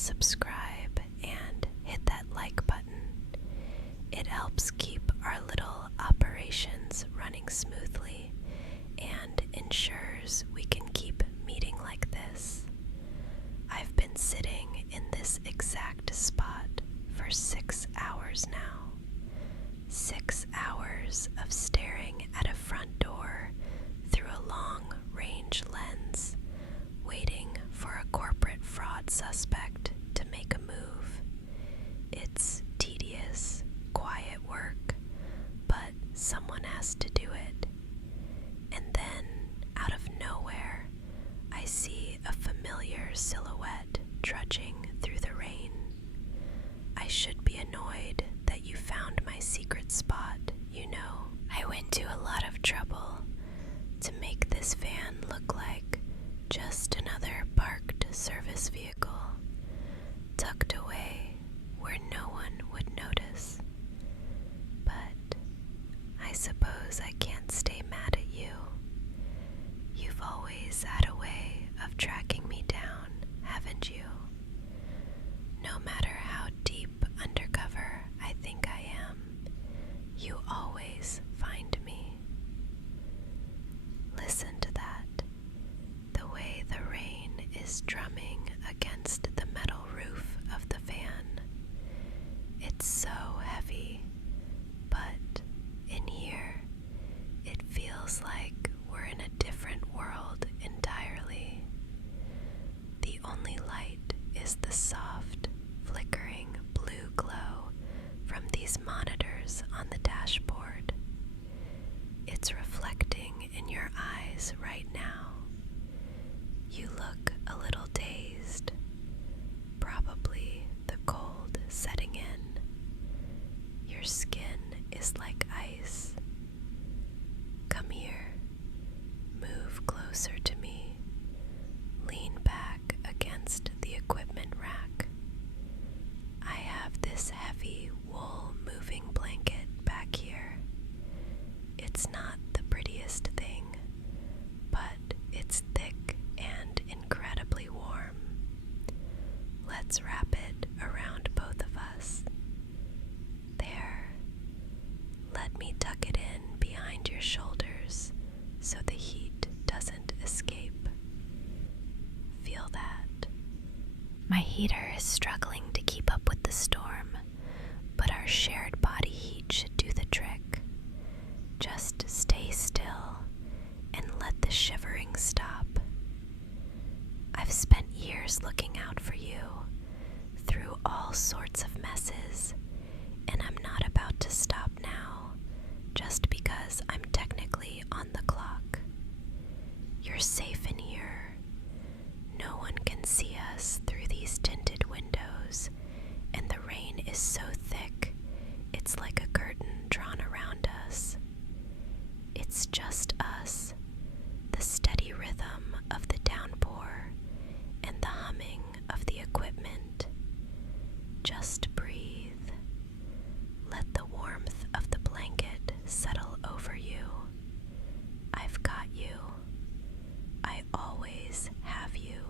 subscribe and hit that like button. It helps keep our little operations running smoothly and ensures we can keep meeting like this. I've been sitting in this exact spot for 6 hours now. 6 hours of staring at a front door through a long-range lens, waiting for a corporate fraud suspect to make a move. It's tedious, quiet work, but someone has to do it. And then, out of nowhere, I see a familiar silhouette trudging through the rain. I should be annoyed that you found my secret spot, you know. I went to a lot of trouble to make this van look like just another parked service vehicle, tucked away where no one would notice. But I suppose I can't stay mad at you. You've always had a way of tracking me down, haven't you? No matter how deep undercover I think I am, you always find me. Listen to that, the way the rain is drumming against the metal roof of the van. It's so heavy, but in here, it feels like we're in a different world entirely. The only light is the soft, flickering blue glow from these monitors on the dashboard. It's reflecting in your eyes right now. You look a little dazed, probably the cold setting in. Your skin is like ice. Come here, move closer to me, lean back against the equipment rack. I have this heavy wool moving blanket back here. It's not the prettiest thing, but it's thick and incredibly warm. Let's wrap it around both of us. There. Let me tuck it in behind your shoulders so the heat doesn't escape. Feel that? My heater is struggling to keep up with the storm, but our shared body heat should do the trick. Just stay still and let the shivering stop. I've spent years looking out for you through all sorts of messes, and I'm not about to stop now just because I'm technically on the clock. You're safe in here. No one can see us through these tinted windows, and the rain is so thick, it's like a curtain drawn around us. It's just us, the steady rhythm of the downpour, and the humming of the equipment. Just breathe. Let the warmth of the blanket settle over you. I've got you. I always have you.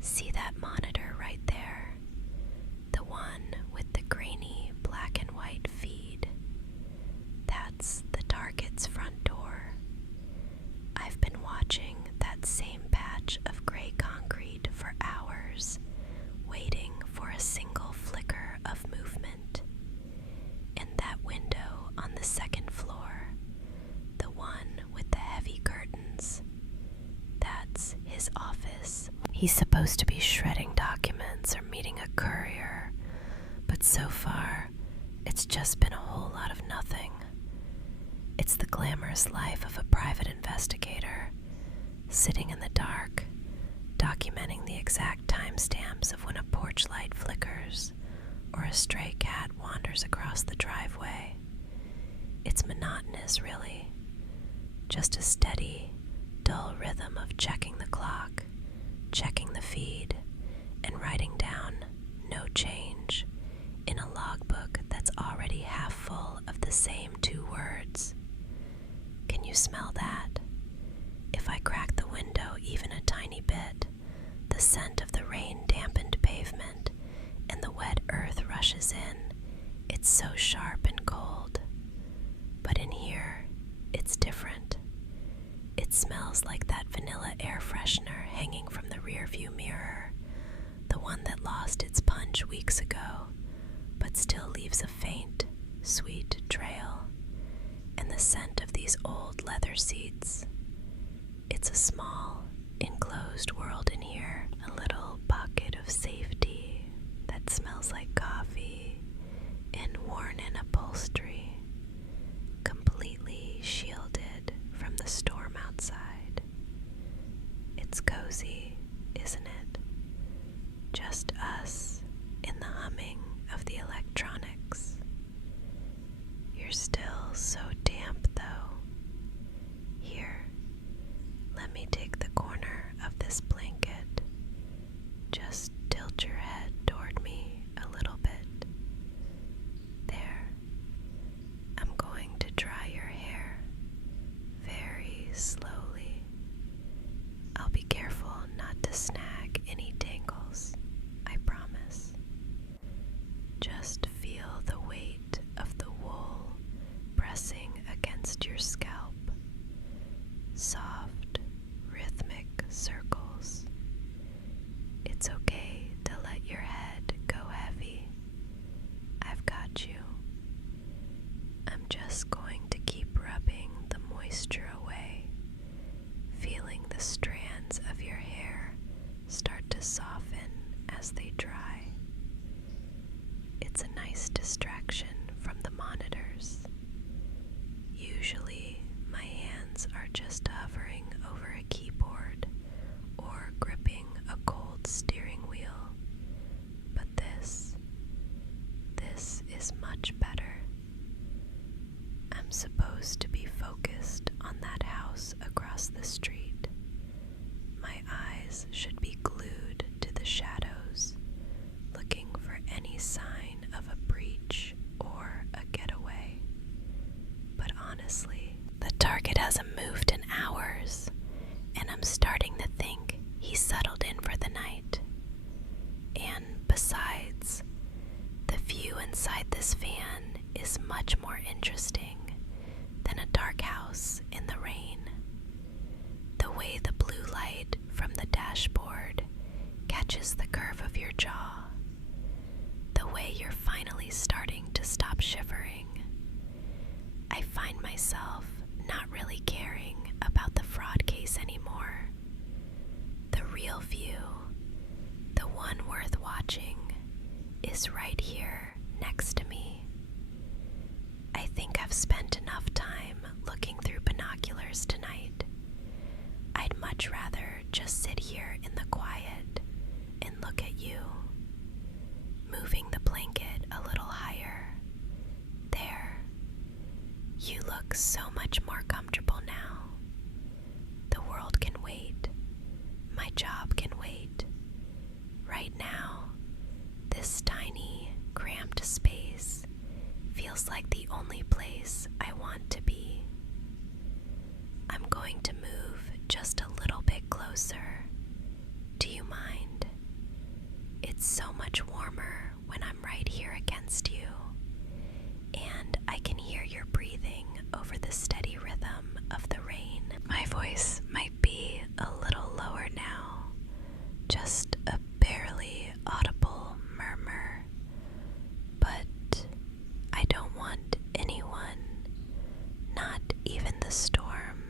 See that monitor right there? The one with the grainy black and white feed. That's the target's front door. I've been watching that same patch of gray concrete for hours, waiting for a single flicker of movement. And that window on the second floor, the one with the heavy curtains, that's his office. He's supposed to be shredding documents or meeting a courier, but so far, it's just been a whole lot of nothing. It's the glamorous life of a private investigator, sitting in the dark, documenting the exact timestamps of when a porch light flickers or a stray cat wanders across the driveway. It's monotonous, really. Just a steady, dull rhythm of checking the clock, checking the feed, and writing down "no change" in a logbook that's already half full of the same 2 words. Can you smell that? If I crack the window even a tiny bit, the scent of the rain-dampened pavement and the wet earth rushes in, it's so sharp and cold. But in here, it's different. It smells like that vanilla air freshener hanging from the rearview mirror, the one that lost its punch weeks ago, but still leaves a faint, sweet trail, and the scent of these old leather seats. It's a small, enclosed world in here, a little pocket of safety that smells like coffee and worn-in upholstery, completely shielded from the storm outside. It's cozy, isn't it? Just us in the humming of the electronics. You're still so damp, though. Here, let me take the corner of this blanket. Just tilt your head toward me a little bit. There. I'm going to dry your hair very slowly. I'll be careful not to snag any tangles, I promise. Just feel the weight of the wool pressing against your scalp. Soft, rhythmic circles. It's okay to let your head go heavy. I've got you. I'm just going to keep rubbing the moisture away, feeling the strands of your hair start to soften as they dry. It's a nice distraction from the monitors. Usually, my hands are just hovering over a keyboard or gripping a cold steering wheel. But this is much better. I'm supposed to be focused on that house across the street. My eyes should be glued to the shadows, looking for any sign of a breach or a getaway. But honestly, the target hasn't moved in hours, and I'm starting to think he's settled in for the night. And besides, the view inside this van is much more interesting than a dark house in the rain. The way the blue light from the dashboard catches the curve of your jaw, the way you're finally starting to stop shivering. I find myself not really caring about the fraud case anymore. The real view, the one worth watching, is right here next to me. I think I've spent enough time looking through binoculars tonight. I'd much rather just sit here in the quiet and look at you, moving the blanket a little higher. There. You look so much more comfortable now. The world can wait. My job can wait. Right now, this tiny, cramped space feels like the only place I want to be. I'm going to move just a little bit closer. Do you mind? It's so much warmer when I'm right here against you, and I can hear your breathing over the steady rhythm of the rain. My voice might be a little lower now, just a barely audible murmur, but I don't want anyone, not even the storm,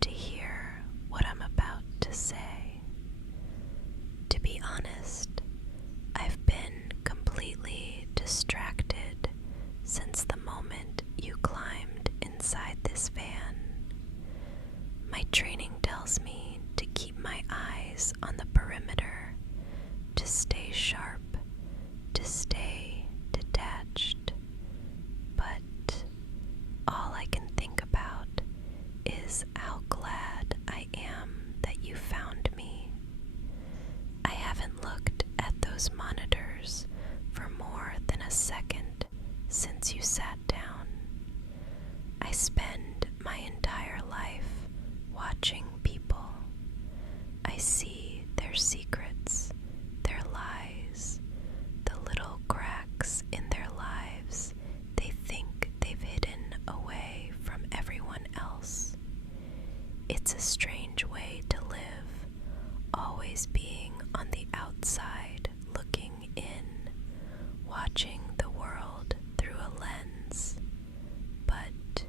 to hear what I'm about to say. To be honest, I've been completely distracted since the moment you climbed inside this van. My training tells me to keep my eyes on the perimeter, to stay sharp, to stay detached. But all I can think about is how glad I am that you found me. I haven't looked at those monitors for more than a second since you sat down. I spend my entire life watching people. I see their secrets, on the outside looking in, watching the world through a lens. But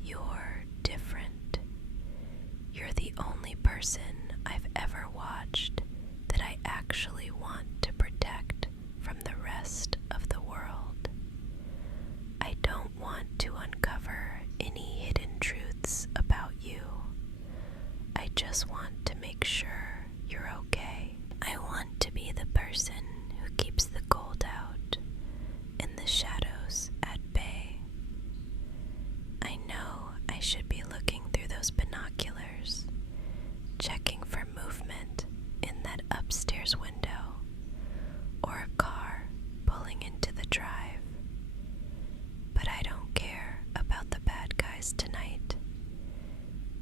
you're different. You're the only person I've ever watched that I actually want to protect from the rest of the world. I don't want to uncover any hidden truths about you. I just want to make sure you're okay. I want to be the person who keeps the cold out and the shadows at bay. I know I should be looking through those binoculars, checking for movement in that upstairs window or a car pulling into the drive. But I don't care about the bad guys tonight.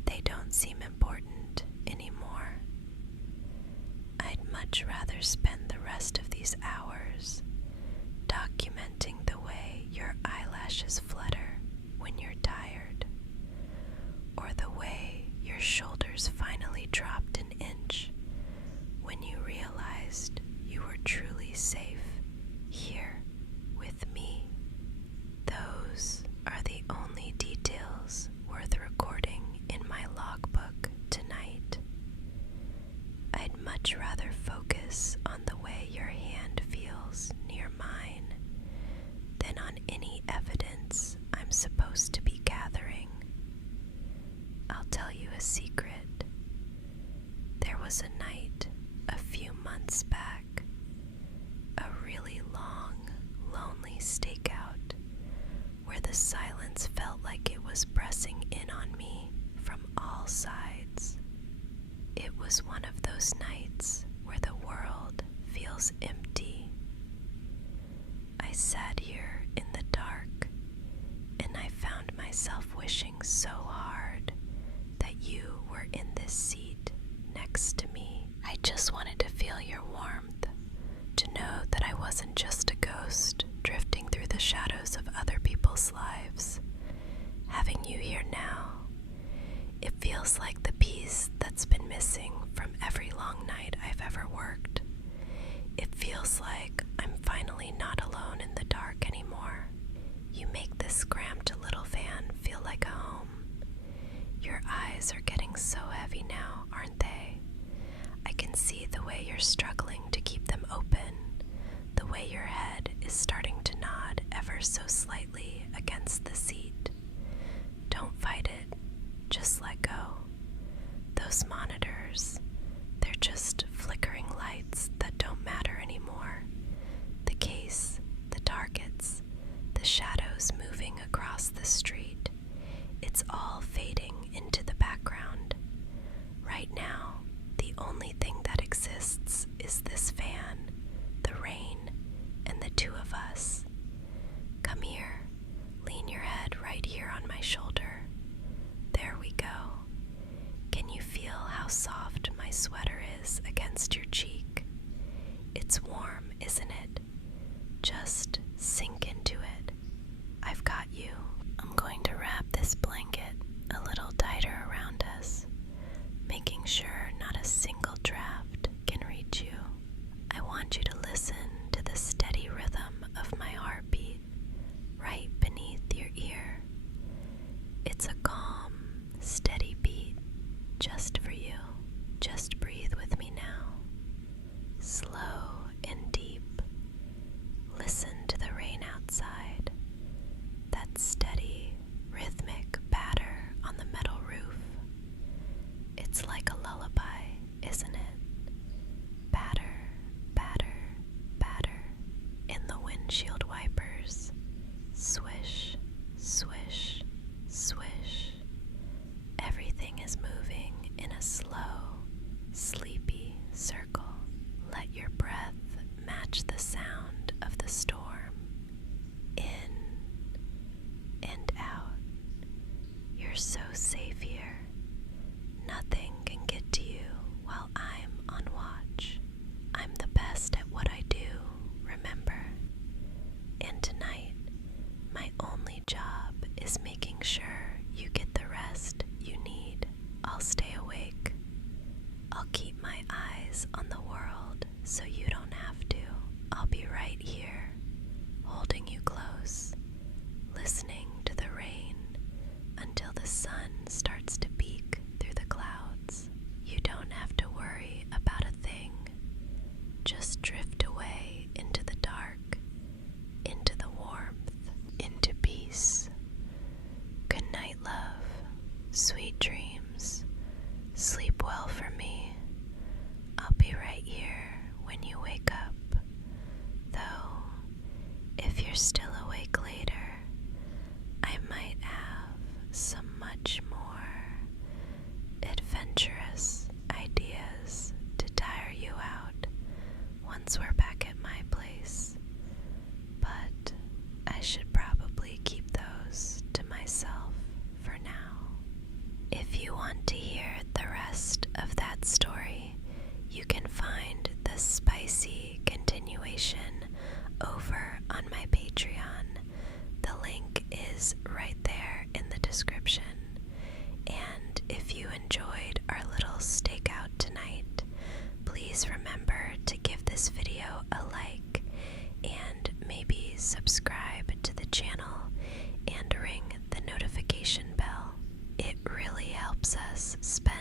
They don't seem important anymore. I'd much rather spend the rest of these hours documenting the way your eyelashes flutter when you're tired, or the way your shoulders finally dropped an inch when you realized you were truly safe here with me. Those are the only details worth recording in my logbook tonight. I'd much rather focus on the way your hand feels near mine than on any evidence I'm supposed to be gathering. I'll tell you a secret. There was a night a few months back, a really long, lonely stakeout, where the silence felt like it was pressing in on me from all sides. It was one of those nights where the world feels empty. I sat here in the dark, and I found myself wishing so hard that you were in this seat next to me. I just wanted to feel your warmth, to know that I wasn't just a ghost drifting through the shadows of other people's lives. Having you here now, it feels like the piece that's been missing from every long night I've ever worked. It feels like I'm finally not alone in the dark anymore. You make this cramped little van feel like a home. Your eyes are getting so heavy now, aren't they? I can see the way you're struggling to keep them open, the way your head is starting to nod ever so slightly against the seat. Don't fight it, just let go. Those monitors, they're just flickering lights that don't matter anymore. The case, the targets, the shadows moving across the street, it's all fading into the background. Right now, the only thing that exists is this van, the rain, and the two of us. Come here, lean your head right here on my shoulder. There we go. Can you feel how soft my sweater is against your cheek? It's warm, isn't it? Just sink into it. I've got you. I'm going to wrap this blanket a little tighter around us, making sure not a single draft can reach you. I want you to listen to the steady rhythm of my heartbeat right beneath your ear. It's a calm, steady beat just for you. Just breathe with me now. Slow and deep. Listen to the rain outside. That steady, rhythmic patter on the metal roof. It's like a lullaby, isn't it? Patter, patter, patter in the windshield wipers. Swish, swish, swish. Everything is moving in a slow, sleepy circle. Let your breath match the sound of the storm. In and out. You're so safe here. Nothing can get to you while I'm on watch. I'm the best at what I do, remember? And tonight, my only job is making sure you get the rest you need. I'll stay awake. I'll keep my eyes on the world so you don't have to. I'll be right here, holding you close, listening to the rain until the sun starts to peek through the clouds. You don't have to worry about a thing. Just drift away into the dark, into the warmth, into peace. Good night, love. Sweet dreams. Sleep well for me. I'll be right here when you wake up. Though, if you're still awake later, I might have some much more adventurous ideas to tire you out once we're back at my place. But I should probably keep those to myself for now. If you want to hear the rest of that story, you can find the spicy continuation over on my Patreon. The link is right there in the description. And if you enjoyed our little stakeout tonight, please remember to give this video a like and maybe subscribe to the channel and ring the notification bell. It really helps us spread